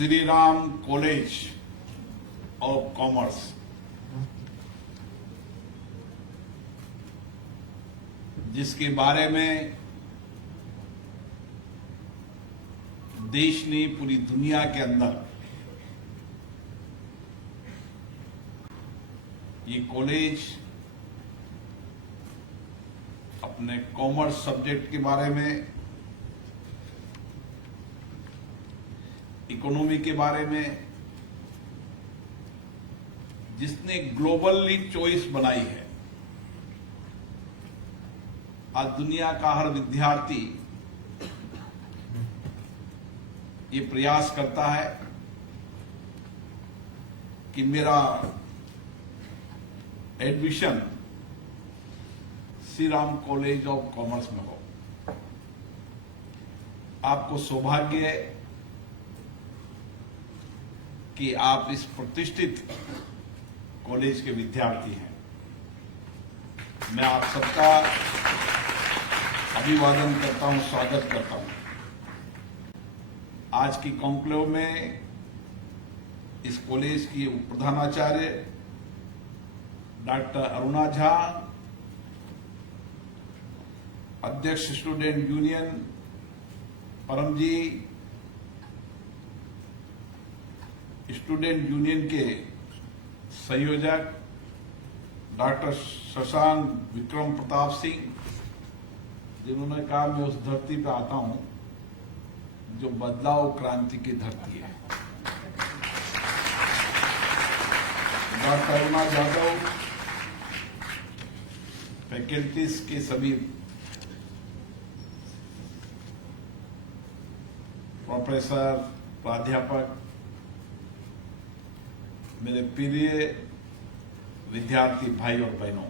Shri Ram college of commerce जिसके बारे में देश ने पूरी दुनिया के अंदर ये कॉलेज अपने कॉमर्स सब्जेक्ट के बारे में, इकोनॉमी के बारे में जिसने ग्लोबली चॉइस बनाई है। आज दुनिया का हर विद्यार्थी ये प्रयास करता है कि मेरा admission Shri Ram college of commerce में हो। आपको सौभाग्य है कि आप इस प्रतिष्ठित कॉलेज के विद्यार्थी हैं। मैं आप सबका अभिवादन करता हूं, स्वागत करता हूं। आज की कॉन्क्लेव में इस कॉलेज की प्रधानाचार्य डॉक्टर अरुणा झा, अध्यक्ष स्टूडेंट यूनियन परम जी, स्टूडेंट यूनियन के संयोजक डॉक्टर शशांक विक्रम प्रताप सिंह, जिन्होंने कहा मैं उस धरती पे आता हूं जो बदलाव क्रांति की धरती है। डॉक्टर अरुणा यादव, फैकल्टीज के सभी प्रोफेसर, प्राध्यापक, मेरे प्रिय विद्यार्थी भाई और बहनों,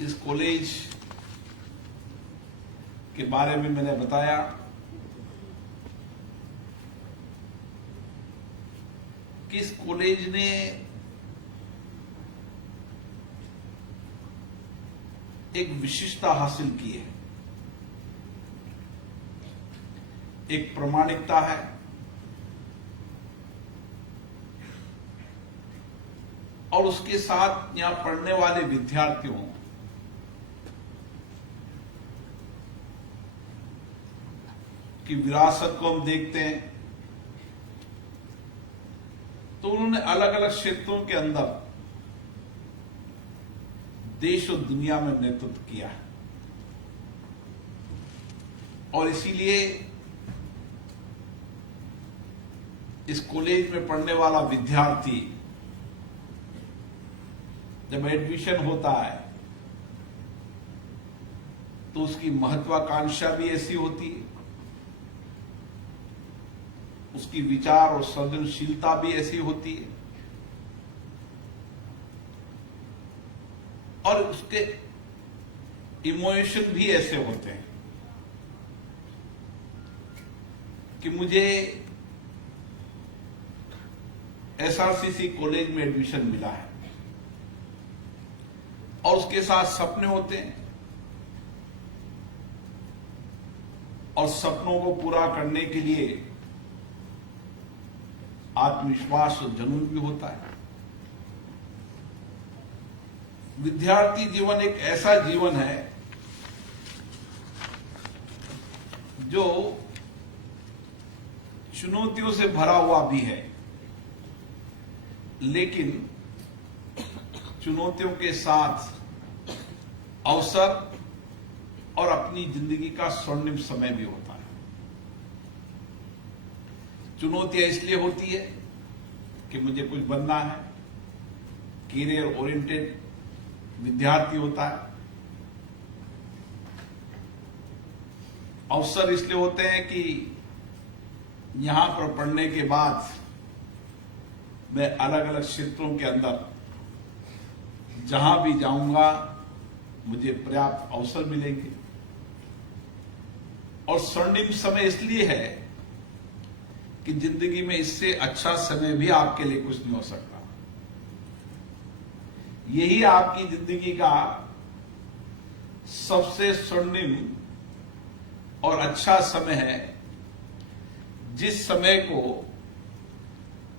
इस कॉलेज के बारे में मैंने बताया कि इस कॉलेज ने एक विशिष्टता हासिल की है, एक प्रामाणिकता है, और उसके साथ यहां पढ़ने वाले विद्यार्थियों की विरासत को हम देखते हैं तो उन्होंने अलग अलग क्षेत्रों के अंदर देश और दुनिया में नेतृत्व किया है। और इसीलिए इस कॉलेज में पढ़ने वाला विद्यार्थी जब एडमिशन होता है तो उसकी महत्वाकांक्षा भी ऐसी होती है, उसकी विचार और सृजनशीलता भी ऐसी होती है, और उसके इमोशन भी ऐसे होते हैं कि मुझे एसआरसीसी कॉलेज में एडमिशन मिला है, और उसके साथ सपने होते हैं, और सपनों को पूरा करने के लिए आत्मविश्वास और जुनून भी होता है। विद्यार्थी जीवन एक ऐसा जीवन है जो चुनौतियों से भरा हुआ भी है, लेकिन चुनौतियों के साथ अवसर और अपनी जिंदगी का स्वर्णिम समय भी होता है। चुनौतियां इसलिए होती है कि मुझे कुछ बनना है, कैरियर ओरिएंटेड विद्यार्थी होता है। अवसर इसलिए होते हैं कि यहां पर पढ़ने के बाद मैं अलग अलग क्षेत्रों के अंदर जहां भी जाऊंगा मुझे पर्याप्त अवसर मिलेंगे। और स्वर्णिम समय इसलिए है कि जिंदगी में इससे अच्छा समय भी आपके लिए कुछ नहीं हो सकता। यही आपकी जिंदगी का सबसे स्वर्णिम और अच्छा समय है जिस समय को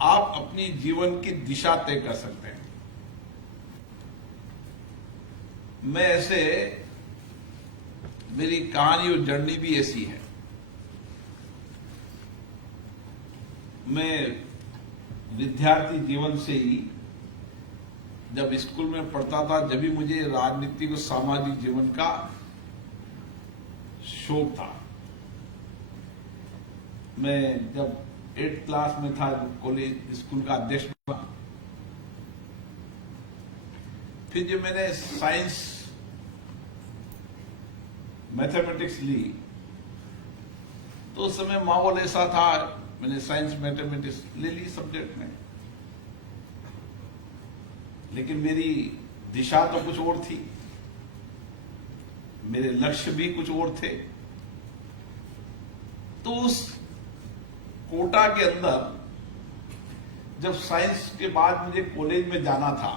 आप अपनी जीवन की दिशा तय कर सकते हैं। मैं ऐसे, मेरी कहानी और जर्नी भी ऐसी है। मैं विद्यार्थी जीवन से ही जब स्कूल में पढ़ता था, जब भी मुझे राजनीतिक और सामाजिक जीवन का शौक था। मैं जब 8th क्लास में था, कॉलेज स्कूल का अध्यक्ष था। फिर जब मैंने साइंस मैथमेटिक्स ली, तो उस समय माहौल ऐसा था, मैंने साइंस मैथमेटिक्स ले ली सब्जेक्ट में, लेकिन मेरी दिशा तो कुछ और थी, मेरे लक्ष्य भी कुछ और थे। तो उस कोटा के अंदर जब साइंस के बाद मुझे कॉलेज में जाना था,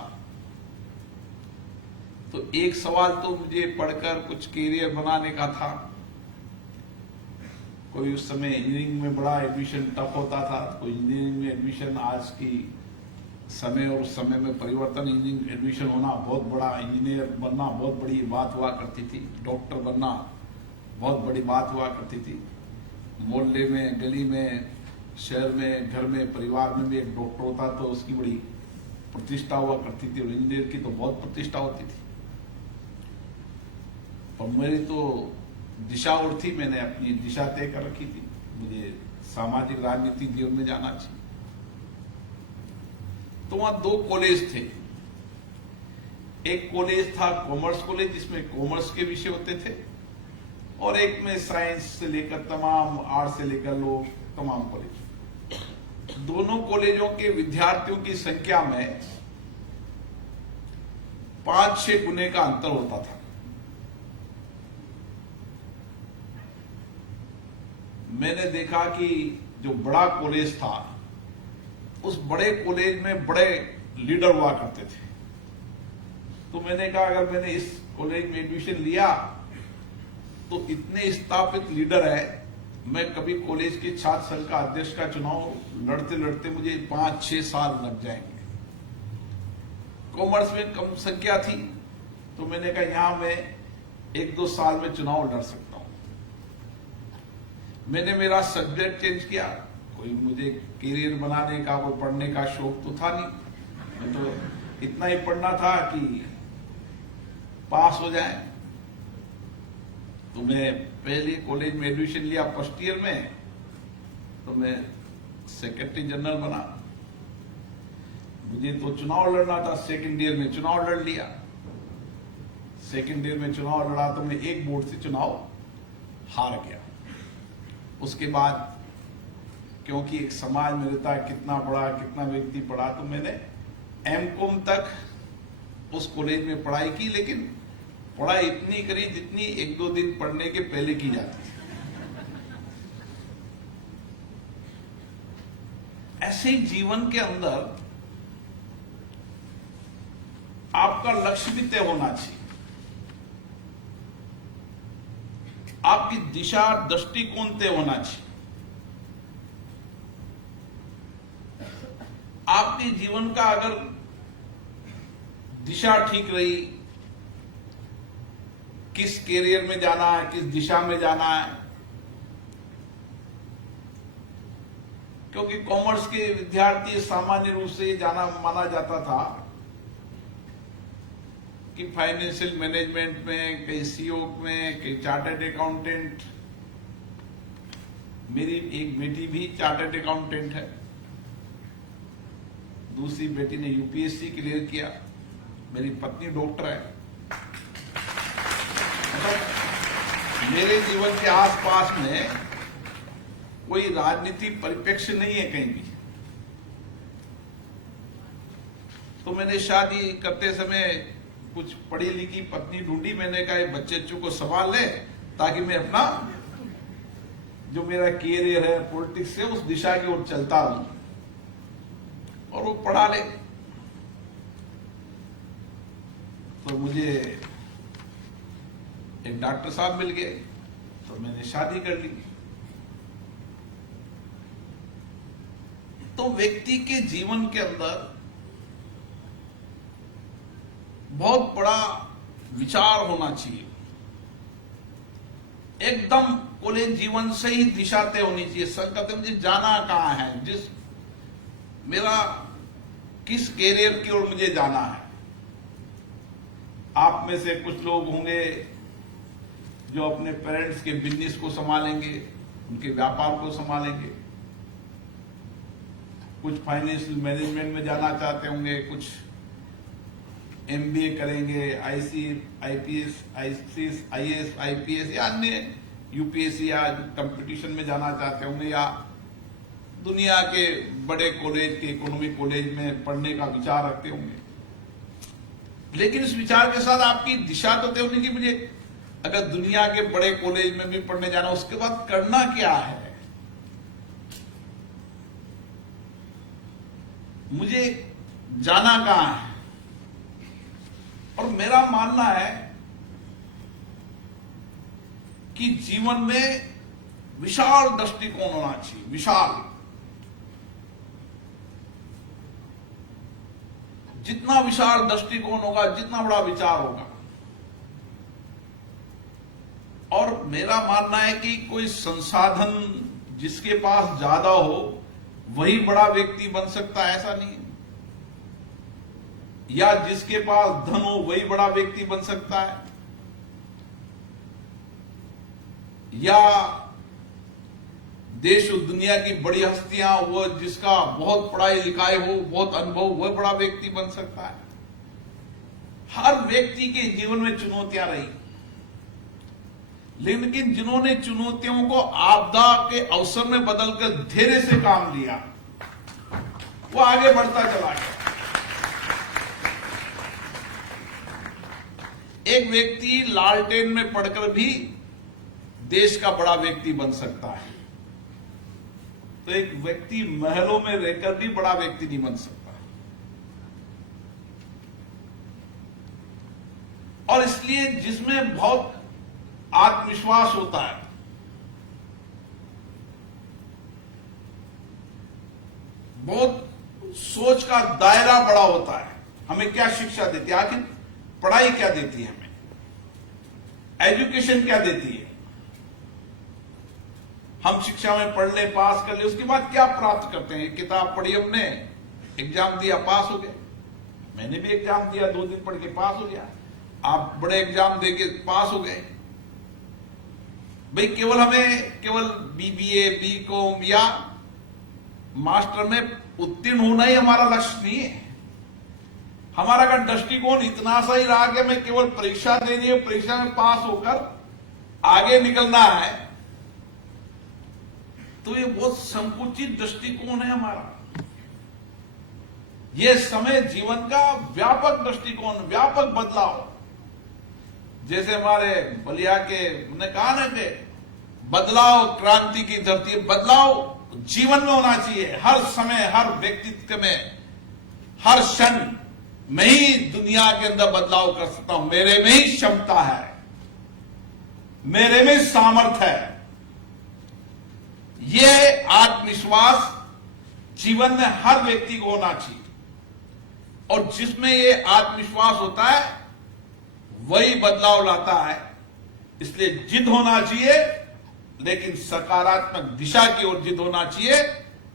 तो एक सवाल तो मुझे पढ़कर कुछ कैरियर बनाने का था। कोई उस समय इंजीनियरिंग में बड़ा एडमिशन टफ होता था, कोई इंजीनियरिंग में एडमिशन, आज की समय और उस समय में परिवर्तन, इंजीनियरिंग एडमिशन होना बहुत बड़ा, इंजीनियर बनना बहुत बड़ी बात हुआ करती थी, डॉक्टर बनना बहुत बड़ी बात हुआ करती थी। मोहल्ले में, गली में, शहर में, घर में, परिवार में भी एक डॉक्टर होता तो उसकी बड़ी प्रतिष्ठा हुआ करती थी, और इंजीनियर की तो बहुत प्रतिष्ठा होती थी। और मेरी तो दिशा और थी, मैंने अपनी दिशा तय कर रखी थी, मुझे सामाजिक राजनीतिक जीवन में जाना चाहिए। तो वहां 2 कॉलेज थे। एक कॉलेज था कॉमर्स कॉलेज, जिसमें कॉमर्स के विषय होते थे, और एक में साइंस से लेकर तमाम, आर्ट्स से लेकर लोग, तमाम कॉलेज। दोनों कॉलेजों के विद्यार्थियों की संख्या में 5-6 गुने का अंतर होता था। मैंने देखा कि जो बड़ा कॉलेज था, उस बड़े कॉलेज में बड़े लीडर हुआ करते थे। तो मैंने कहा, अगर मैंने इस कॉलेज में एडमिशन लिया तो इतने स्थापित लीडर है, मैं कभी कॉलेज के छात्र संघ का अध्यक्ष का चुनाव लड़ते लड़ते मुझे 5-6 साल लग जाएंगे। कॉमर्स में कम संख्या थी, तो मैंने कहा यहां मैं 1-2 साल में चुनाव लड़ सकता हूं। मैंने मेरा सब्जेक्ट चेंज किया। कोई मुझे करियर बनाने का, कोई पढ़ने का शौक तो था नहीं, मैं तो इतना ही पढ़ना था कि पास हो जाए। तो मैं पहले कॉलेज में एडमिशन लिया फर्स्ट ईयर में, तो मैं सेक्रेटरी जनरल बना। मुझे तो चुनाव लड़ना था, सेकंड ईयर में चुनाव लड़ लिया। सेकंड ईयर में चुनाव लड़ा तो मैं एक वोट से चुनाव हार गया। उसके बाद क्योंकि एक समाज में रहता है कितना पढ़ा, कितना व्यक्ति पढ़ा, तो मैंने एमकॉम तक उस कॉलेज में पढ़ाई की, लेकिन पढ़ाई इतनी करी जितनी 1-2 दिन पढ़ने के पहले की जाती थी। ऐसे ही जीवन के अंदर आपका लक्ष्य भी तय होना चाहिए, आपकी दिशा, दृष्टिकोण तय होना चाहिए। आपके जीवन का अगर दिशा ठीक रही, किस कैरियर में जाना है, किस दिशा में जाना है, क्योंकि कॉमर्स के विद्यार्थी सामान्य रूप से जाना माना जाता था कि फाइनेंशियल मैनेजमेंट में, कई सीओ में, कई चार्टर्ड अकाउंटेंट। मेरी एक बेटी भी चार्टर्ड अकाउंटेंट है, दूसरी बेटी ने यूपीएससी क्लियर किया, मेरी पत्नी डॉक्टर है। मतलब मेरे जीवन के आसपास में कोई राजनीतिक परिप्रेक्ष्य नहीं है कहीं भी। तो मैंने शादी करते समय कुछ पढ़ी लिखी पत्नी ढूंढी। मैंने कहा बच्चे को संभाल ले, ताकि मैं अपना जो मेरा कैरियर है पॉलिटिक्स से, उस दिशा की ओर चलता रहूं, और वो पढ़ा ले। तो मुझे एक डॉक्टर साहब मिल गए, तो मैंने शादी कर ली। तो व्यक्ति के जीवन के अंदर बहुत बड़ा विचार होना चाहिए। एकदम कॉलेज जीवन से ही दिशा तय होनी चाहिए। संकल्प मुझे जाना कहां है, मेरा किस कैरियर की ओर मुझे जाना है। आप में से कुछ लोग होंगे जो अपने पेरेंट्स के बिजनेस को संभालेंगे, उनके व्यापार को संभालेंगे। कुछ फाइनेंशियल मैनेजमेंट में जाना चाहते होंगे, कुछ एमबीए करेंगे, आईपीएस, आईएएस, आईपीएस या अन्य यूपीएससी या कंपटीशन में जाना चाहते होंगे, या दुनिया के बड़े कॉलेज के इकोनॉमिक कॉलेज में पढ़ने का विचार रखते होंगे। लेकिन इस विचार के साथ आपकी दिशा तो तय होनी कि मुझे अगर दुनिया के बड़े कॉलेज में भी पढ़ने जाना, उसके बाद करना क्या है, मुझे जाना कहां है। और मेरा मानना है कि जीवन में विशाल दृष्टिकोण होना चाहिए, विशाल। जितना विशाल दृष्टिकोण होगा, जितना बड़ा विचार होगा। और मेरा मानना है कि कोई संसाधन जिसके पास ज्यादा हो वही बड़ा व्यक्ति बन सकता है, ऐसा नहीं। या जिसके पास धन हो वही बड़ा व्यक्ति बन सकता है, या देश और दुनिया की बड़ी हस्तियां, वो जिसका बहुत पढ़ाई लिखाई हो, बहुत अनुभव, वह बड़ा व्यक्ति बन सकता है। हर व्यक्ति के जीवन में चुनौतियां रही, लेकिन जिन्होंने चुनौतियों को आपदा के अवसर में बदलकर धैर्य से काम लिया, वो आगे बढ़ता चला गया। एक व्यक्ति लालटेन में पढ़कर भी देश का बड़ा व्यक्ति बन सकता है, तो एक व्यक्ति महलों में रहकर भी बड़ा व्यक्ति नहीं बन सकता। और इसलिए जिसमें बहुत आत्मविश्वास होता है, बहुत सोच का दायरा बड़ा होता है। हमें क्या शिक्षा देती है, आखिर पढ़ाई क्या देती है, हमें एजुकेशन क्या देती है। हम शिक्षा में पढ़ ले, पास कर ले, उसके बाद क्या प्राप्त करते हैं। किताब पढ़ी हमने, एग्जाम दिया, पास हो गए। मैंने भी एग्जाम दिया, 2 दिन पढ़ के पास हो गया। आप बड़े एग्जाम देके पास हो गए। भाई केवल बीबीए, बीकॉम या मास्टर में उत्तीर्ण होना ही हमारा लक्ष्य नहीं है। हमारा अगर दृष्टिकोण इतना सा ही रहा कि मैं केवल परीक्षा देनी है, परीक्षा में पास होकर आगे निकलना है, तो ये बहुत संकुचित दृष्टिकोण है हमारा। ये समय जीवन का व्यापक दृष्टिकोण, व्यापक बदलाव। जैसे हमारे बलिया के ने कहा ना कि बदलाव क्रांति की धरती। बदलाव जीवन में होना चाहिए, हर समय, हर व्यक्तित्व में, हर क्षण। मैं ही दुनिया के अंदर बदलाव कर सकता हूं, मेरे में ही क्षमता है, मेरे में सामर्थ्य है। यह आत्मविश्वास जीवन में हर व्यक्ति को होना चाहिए। और जिसमें यह आत्मविश्वास होता है वही बदलाव लाता है। इसलिए जिद होना चाहिए, लेकिन सकारात्मक दिशा की ओर जिद होना चाहिए।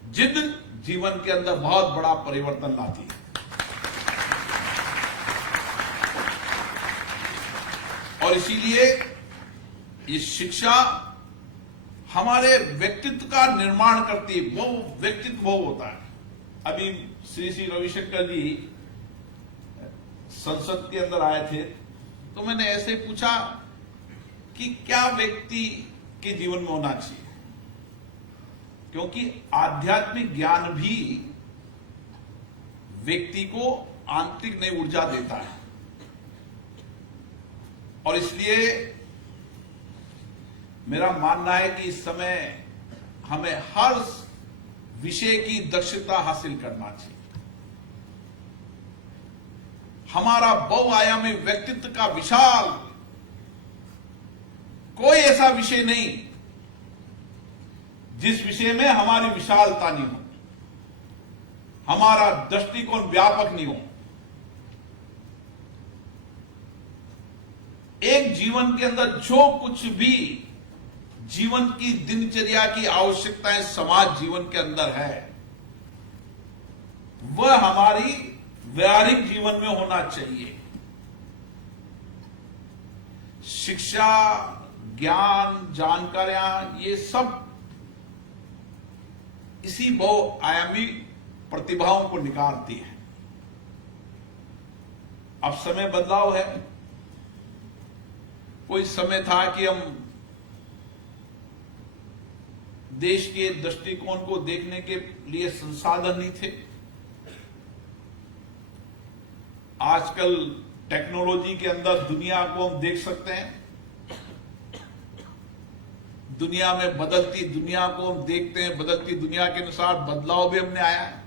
जिद जीवन के अंदर बहुत बड़ा परिवर्तन लाती है। और इसीलिए ये शिक्षा हमारे व्यक्तित्व का निर्माण करती है। वो व्यक्तित्व वो होता है। अभी श्री श्री रविशंकर जी संसद के अंदर आए थे, तो मैंने ऐसे पूछा कि क्या व्यक्ति के जीवन में होना चाहिए, क्योंकि आध्यात्मिक ज्ञान भी व्यक्ति को आंतरिक नई ऊर्जा देता है। और इसलिए मेरा मानना है कि इस समय हमें हर विषय की दक्षता हासिल करना चाहिए। हमारा बहुआयामी व्यक्तित्व का विशाल कोई ऐसा विषय नहीं जिस विषय में हमारी विशालता नहीं हो, हमारा दृष्टिकोण व्यापक नहीं हो। एक जीवन के अंदर जो कुछ भी जीवन की दिनचर्या की आवश्यकताएं समाज जीवन के अंदर है, वह हमारी व्यवहारिक जीवन में होना चाहिए। शिक्षा, ज्ञान, जानकारियां, ये सब इसी बहुआयामी प्रतिभाओं को निखारती है। अब समय बदलाव है। कोई समय था कि हम देश के दृष्टिकोण को देखने के लिए संसाधन नहीं थे। आजकल टेक्नोलॉजी के अंदर दुनिया को हम देख सकते हैं। दुनिया में बदलती दुनिया को हम देखते हैं। बदलती दुनिया के अनुसार बदलाव भी हमने आया है।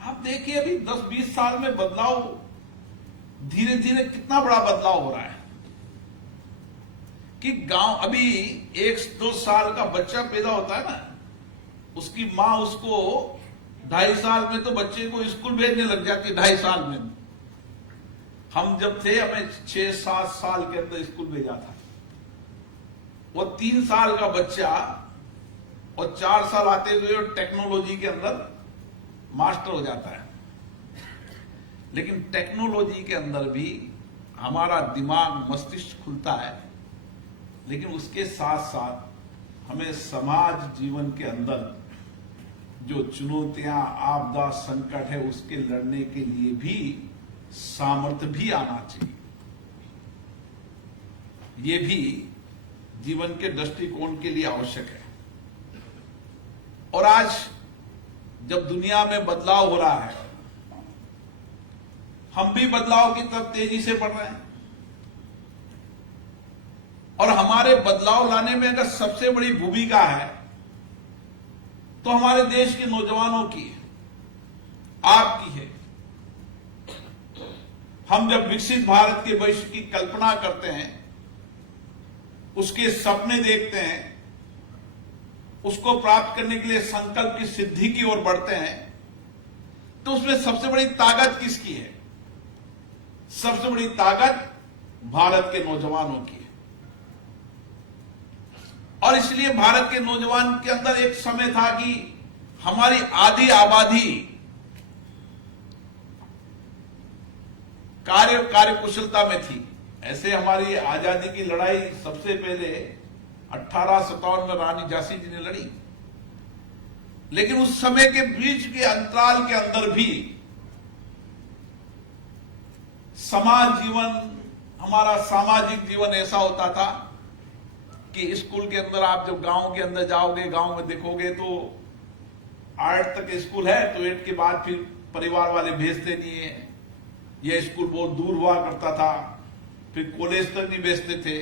आप देखिए अभी 10-20 साल में बदलाव धीरे धीरे कितना बड़ा बदलाव हो रहा है कि गांव, अभी 1-2 साल का बच्चा पैदा होता है ना, उसकी मां उसको 2.5 साल में तो बच्चे को स्कूल भेजने लग जाती है। 2.5 साल में हम जब थे, हमें 6-7 साल के अंदर स्कूल भेजा था। वो 3 साल का बच्चा और 4 साल आते हुए टेक्नोलॉजी के अंदर मास्टर हो जाता है। लेकिन टेक्नोलॉजी के अंदर भी हमारा दिमाग, मस्तिष्क खुलता है, लेकिन उसके साथ साथ हमें समाज जीवन के अंदर जो चुनौतियां, आपदा, संकट है, उसके लड़ने के लिए भी सामर्थ्य भी आना चाहिए। ये भी जीवन के दृष्टिकोण के लिए आवश्यक है। और आज जब दुनिया में बदलाव हो रहा है, हम भी बदलाव की तरफ तेजी से बढ़ रहे हैं। और हमारे बदलाव लाने में अगर सबसे बड़ी भूमिका है तो हमारे देश के नौजवानों की है, आपकी है। हम जब विकसित भारत के भविष्य की कल्पना करते हैं, उसके सपने देखते हैं, उसको प्राप्त करने के लिए संकल्प की सिद्धि की ओर बढ़ते हैं, तो उसमें सबसे बड़ी ताकत किसकी है? सबसे बड़ी ताकत भारत के नौजवानों की है। और इसलिए भारत के नौजवान के अंदर एक समय था कि हमारी आधी आबादी कार्य कुशलता में थी। ऐसे हमारी आजादी की लड़ाई सबसे पहले 1857 में रानी झांसी जी ने लड़ी। लेकिन उस समय के बीच के अंतराल के अंदर भी समाज जीवन, हमारा सामाजिक जीवन ऐसा होता था कि स्कूल के अंदर, आप जब गांव के अंदर जाओगे, गांव में देखोगे तो 8 तक स्कूल है, तो 8 के बाद फिर परिवार वाले भेजते नहीं है। यह स्कूल बहुत दूर हुआ करता था। फिर कॉलेज तक नहीं भेजते थे,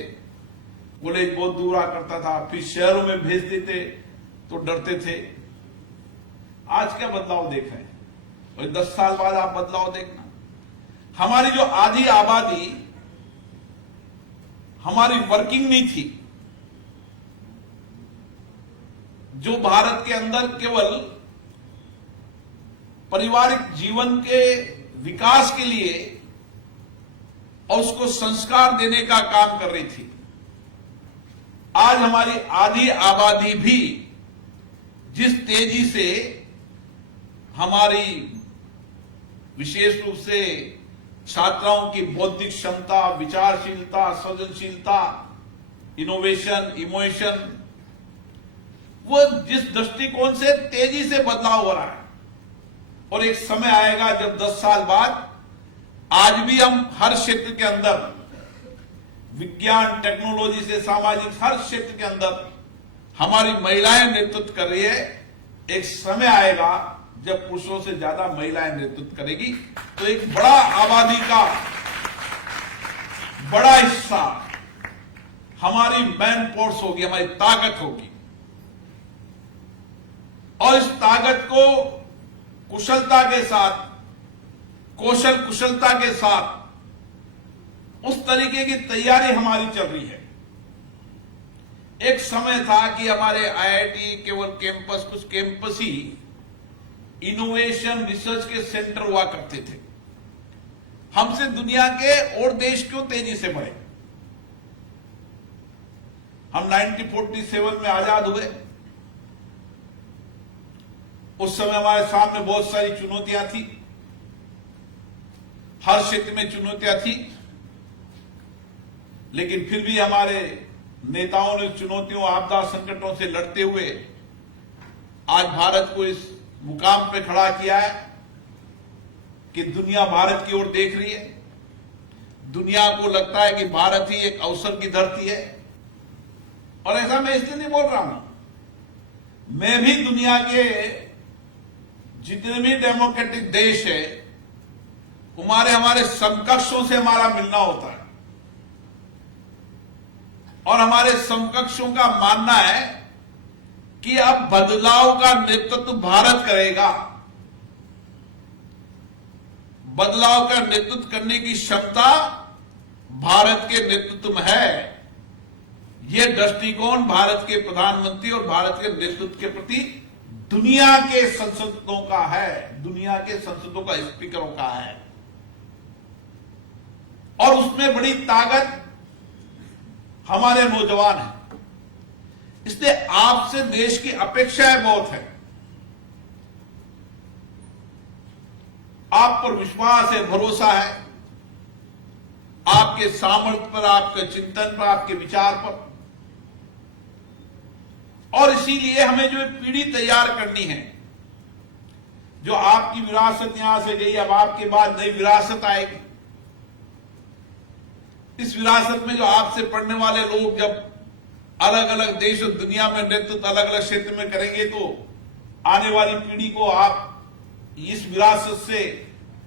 कॉलेज बहुत दूर हुआ करता था। फिर शहरों में भेज देते तो डरते थे। आज क्या बदलाव देखा है? और 10 साल बाद आप बदलाव देखना। हमारी जो आधी आबादी हमारी वर्किंग नहीं थी, जो भारत के अंदर केवल पारिवारिक जीवन के विकास के लिए और उसको संस्कार देने का काम कर रही थी, आज हमारी आधी आबादी भी जिस तेजी से हमारी विशेष रूप से छात्राओं की बौद्धिक क्षमता, विचारशीलता, सृजनशीलता, इनोवेशन, इमोशन, वो जिस दृष्टिकोण से तेजी से बदलाव हो रहा है। और एक समय आएगा जब 10 साल बाद आज भी हम हर क्षेत्र के अंदर, विज्ञान, टेक्नोलॉजी से सामाजिक हर क्षेत्र के अंदर हमारी महिलाएं नेतृत्व कर रही है। एक समय आएगा जब पुरुषों से ज्यादा महिलाएं नेतृत्व करेगी, तो एक बड़ा आबादी का बड़ा हिस्सा हमारी मैन फोर्स होगी, हमारी ताकत होगी। और इस ताकत को कुशलता के साथ, कौशल कुशलता के साथ, उस तरीके की तैयारी हमारी चल रही है एक समय था कि हमारे आईआईटी केवल कैंपस, कुछ कैंपस ही इनोवेशन रिसर्च के सेंटर हुआ करते थे। हमसे दुनिया के और देश क्यों तेजी से बढ़े? हम 1947 में आजाद हुए। उस समय हमारे सामने बहुत सारी चुनौतियां थी, हर क्षेत्र में चुनौतियां थी, लेकिन फिर भी हमारे नेताओं ने चुनौतियों, आपदा, संकटों से लड़ते हुए आज भारत को इस मुकाम पे खड़ा किया है कि दुनिया भारत की ओर देख रही है। दुनिया को लगता है कि भारत ही एक अवसर की धरती है। और ऐसा मैं इसलिए नहीं बोल रहा हूं, मैं भी दुनिया के जितने भी डेमोक्रेटिक देश है, हमारे समकक्षों से हमारा मिलना होता है, और हमारे समकक्षों का मानना है कि अब बदलाव का नेतृत्व भारत करेगा। बदलाव का नेतृत्व करने की क्षमता भारत के नेतृत्व में है। यह दृष्टिकोण भारत के प्रधानमंत्री और भारत के नेतृत्व के प्रति दुनिया के संसदों का है, दुनिया के संसदों का स्पीकरों का है। और उसमें बड़ी ताकत हमारे नौजवान हैं। इसलिए आपसे देश की अपेक्षाएं बहुत है। आप पर विश्वास है, भरोसा है, आपके सामर्थ्य पर, आपके चिंतन पर, आपके विचार पर। और इसीलिए हमें जो पीढ़ी तैयार करनी है, जो आपकी विरासत यहां से गई, अब आपके बाद नई विरासत आएगी। इस विरासत में जो आपसे पढ़ने वाले लोग जब अलग अलग देश और दुनिया में नेतृत्व अलग अलग क्षेत्र में करेंगे, तो आने वाली पीढ़ी को आप इस विरासत से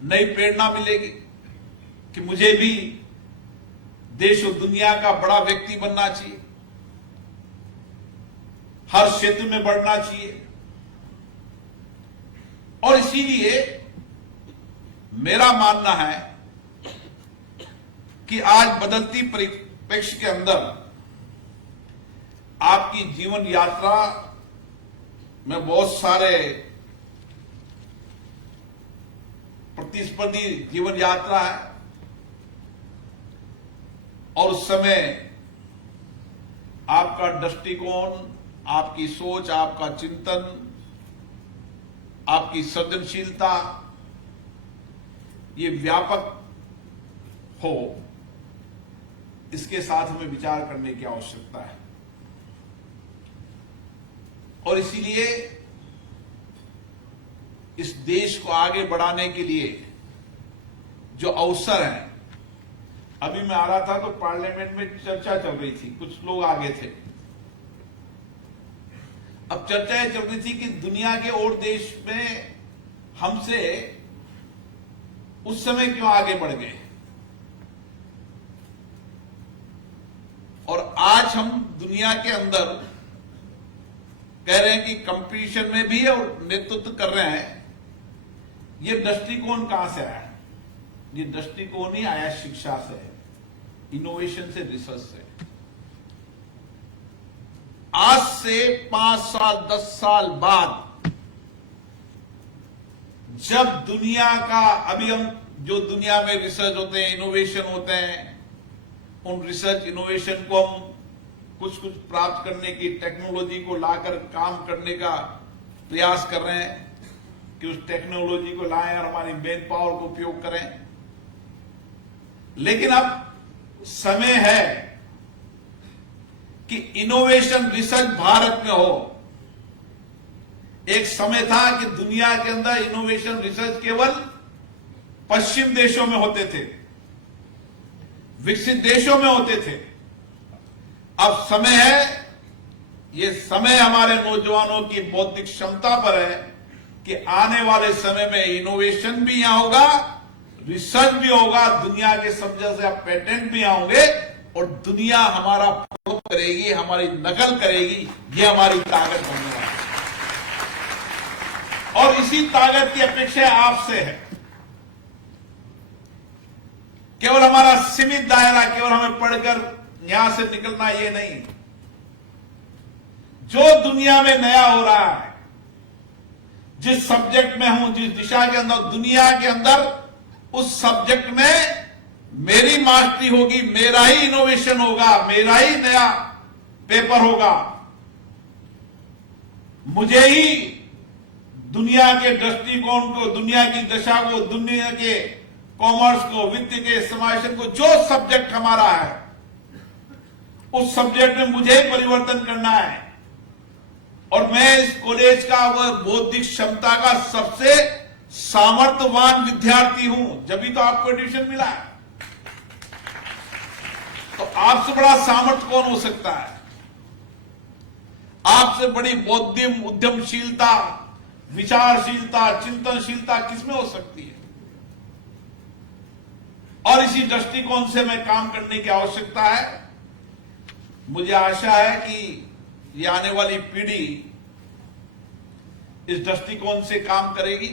नई प्रेरणा मिलेगी कि मुझे भी देश और दुनिया का बड़ा व्यक्ति बनना चाहिए, हर क्षेत्र में बढ़ना चाहिए। और इसीलिए मेरा मानना है कि आज बदलती परिप्रेक्ष्य के अंदर आपकी जीवन यात्रा में बहुत सारे प्रतिस्पर्धी जीवन यात्रा है, और उस समय आपका दृष्टिकोण, आपकी सोच, आपका चिंतन, आपकी सृजनशीलता ये व्यापक हो, इसके साथ हमें विचार करने की आवश्यकता है। और इसीलिए इस देश को आगे बढ़ाने के लिए जो अवसर हैं, अभी मैं आ रहा था तो पार्लियामेंट में चर्चा चल रही थी, कुछ लोग आगे थे। अब चर्चा चल रही थी कि दुनिया के और देश में हमसे उस समय क्यों आगे बढ़ गए, और आज हम दुनिया के अंदर कह रहे हैं कि कंपटीशन में भी और नेतृत्व कर रहे हैं। ये दृष्टिकोण कहां से आया? ये दृष्टिकोण ही आया शिक्षा से, इनोवेशन से, रिसर्च से। आज से 5 साल 10 साल बाद जब दुनिया का, अभी हम जो दुनिया में रिसर्च होते हैं, इनोवेशन होते हैं, उन रिसर्च इनोवेशन को हम कुछ प्राप्त करने की, टेक्नोलॉजी को लाकर काम करने का प्रयास कर रहे हैं कि उस टेक्नोलॉजी को लाएं और हमारी मैन पावर को उपयोग करें। लेकिन अब समय है कि इनोवेशन रिसर्च भारत में हो। एक समय था कि दुनिया के अंदर इनोवेशन रिसर्च केवल पश्चिम देशों में होते थे, विकसित देशों में होते थे। अब समय है, ये समय हमारे नौजवानों की बौद्धिक क्षमता पर है कि आने वाले समय में इनोवेशन भी यहां होगा, रिसर्च भी होगा, दुनिया के सब जैसे पेटेंट भी यहां होंगे, और दुनिया हमारा फॉलो करेगी, हमारी नकल करेगी। ये हमारी ताकत बनने वाली है, और इसी ताकत की अपेक्षा आपसे है। केवल हमारा सीमित दायरा, केवल हमें पढ़कर यहां से निकलना ये नहीं, जो दुनिया में नया हो रहा है, जिस सब्जेक्ट में हूं, जिस दिशा के अंदर, दुनिया के अंदर, उस सब्जेक्ट में मेरी मास्टरी होगी, मेरा ही इनोवेशन होगा, मेरा ही नया पेपर होगा। मुझे ही दुनिया के दृष्टिकोण को, दुनिया की दशा को, दुनिया के कॉमर्स को, वित्त के समावेशन को, जो सब्जेक्ट हमारा है, उस सब्जेक्ट में मुझे परिवर्तन करना है। और मैं इस कॉलेज का वह बौद्धिक क्षमता का सबसे सामर्थ्यवान विद्यार्थी हूं, जब भी तो आपको एडमिशन मिला है। तो आपसे बड़ा सामर्थ्य कौन हो सकता है? आपसे बड़ी बौद्धिक उद्यमशीलता, विचारशीलता, चिंतनशीलता किसमें हो सकती है? और इसी दृष्टिकोण से मैं काम करने की आवश्यकता है। मुझे आशा है कि ये आने वाली पीढ़ी इस दृष्टिकोण से काम करेगी,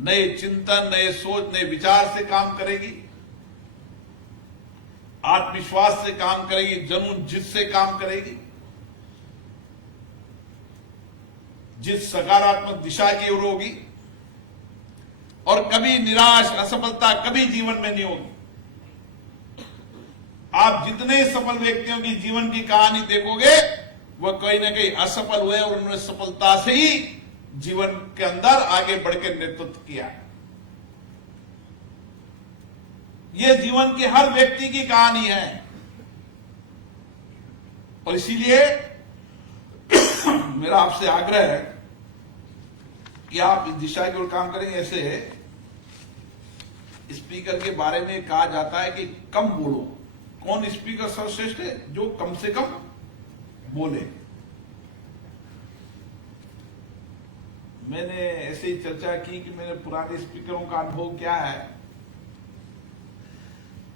नए चिंतन, नए सोच, नए विचार से काम करेगी, आत्मविश्वास से काम करेगी, जुनून जिद से काम करेगी, जिस सकारात्मक दिशा की ओर होगी, और कभी निराश, असफलता कभी जीवन में नहीं होगी। आप जितने सफल व्यक्तियों की जीवन की कहानी देखोगे, वह कहीं ना कहीं असफल हुए और उन्होंने सफलता से ही जीवन के अंदर आगे बढ़कर नेतृत्व किया। यह जीवन की हर व्यक्ति की कहानी है। और इसीलिए मेरा आपसे आग्रह है कि आप इस दिशा की ओर काम करेंगे। ऐसे स्पीकर के बारे में कहा जाता है कि कम बोलो। कौन स्पीकर सर्वश्रेष्ठ है? जो कम से कम बोले। मैंने ऐसे ही चर्चा की कि मेरे पुराने स्पीकरों का अनुभव क्या है,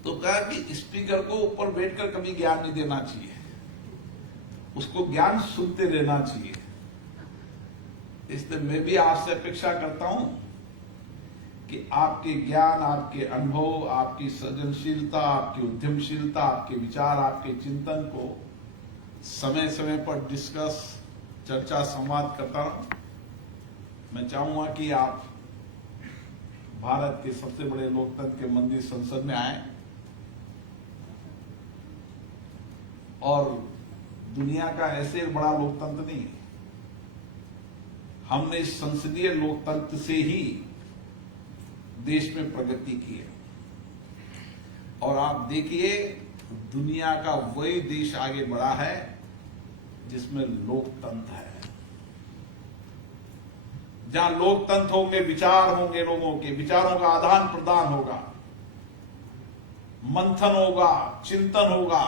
तो कहा कि स्पीकर को ऊपर बैठकर कभी ज्ञान नहीं देना चाहिए, उसको ज्ञान सुनते रहना चाहिए। इसलिए मैं भी आपसे अपेक्षा करता हूं कि आपके ज्ञान, आपके अनुभव, आपकी सृजनशीलता, आपकी उद्यमशीलता, आपके विचार, आपके चिंतन को समय समय पर डिस्कस, चर्चा, संवाद करता रहूं। मैं चाहूंगा कि आप भारत के सबसे बड़े लोकतंत्र के मंदिर संसद में आए और दुनिया का ऐसे बड़ा लोकतंत्र नहीं, हमने इस संसदीय लोकतंत्र से ही देश में प्रगति की है। और आप देखिए, दुनिया का वही देश आगे बढ़ा है जिसमें लोकतंत्र है। जहां लोकतंत्र होंगे, विचार होंगे, लोगों के विचारों का आदान प्रदान होगा, मंथन होगा, चिंतन होगा,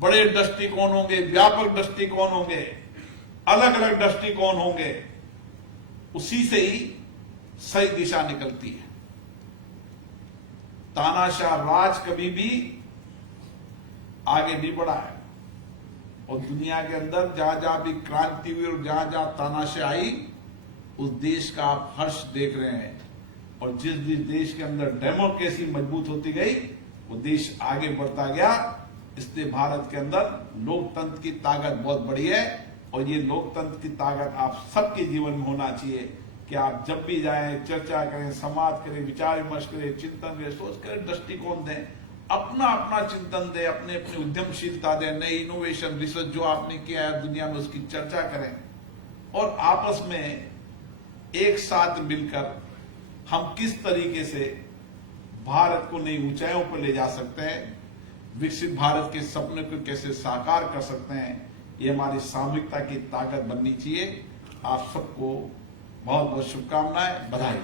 बड़े दृष्टिकोण होंगे, व्यापक दृष्टिकोण होंगे, अलग अलग दृष्टिकोण होंगे, उसी से ही सही दिशा निकलती है। तानाशाह राज कभी भी आगे नहीं बढ़ा है। और दुनिया के अंदर जहां जहां भी क्रांति हुई और जहां जहां तानाशाह आई, उस देश का आप हर्ष देख रहे हैं। और जिस जिस देश के अंदर डेमोक्रेसी मजबूत होती गई, वो देश आगे बढ़ता गया। इसलिए भारत के अंदर लोकतंत्र की ताकत बहुत बड़ी है। और ये लोकतंत्र की ताकत आप सबके जीवन में होना चाहिए कि आप जब भी जाएं, चर्चा करें, संवाद करें, विचार विमर्श करें, चिंतन करें, सोच करें, दृष्टिकोण दें, अपना अपना चिंतन दें, अपने अपनी उद्यमशीलता दें, नई इनोवेशन, रिसर्च जो आपने किया है दुनिया में, उसकी चर्चा करें। और आपस में एक साथ मिलकर हम किस तरीके से भारत को नई ऊंचाइयों पर ले जा सकते हैं, विकसित भारत के सपने को कैसे साकार कर सकते हैं, ये हमारी सामूहिकता की ताकत बननी चाहिए। आप सबको बहुत बहुत शुभकामनाएं, बधाई।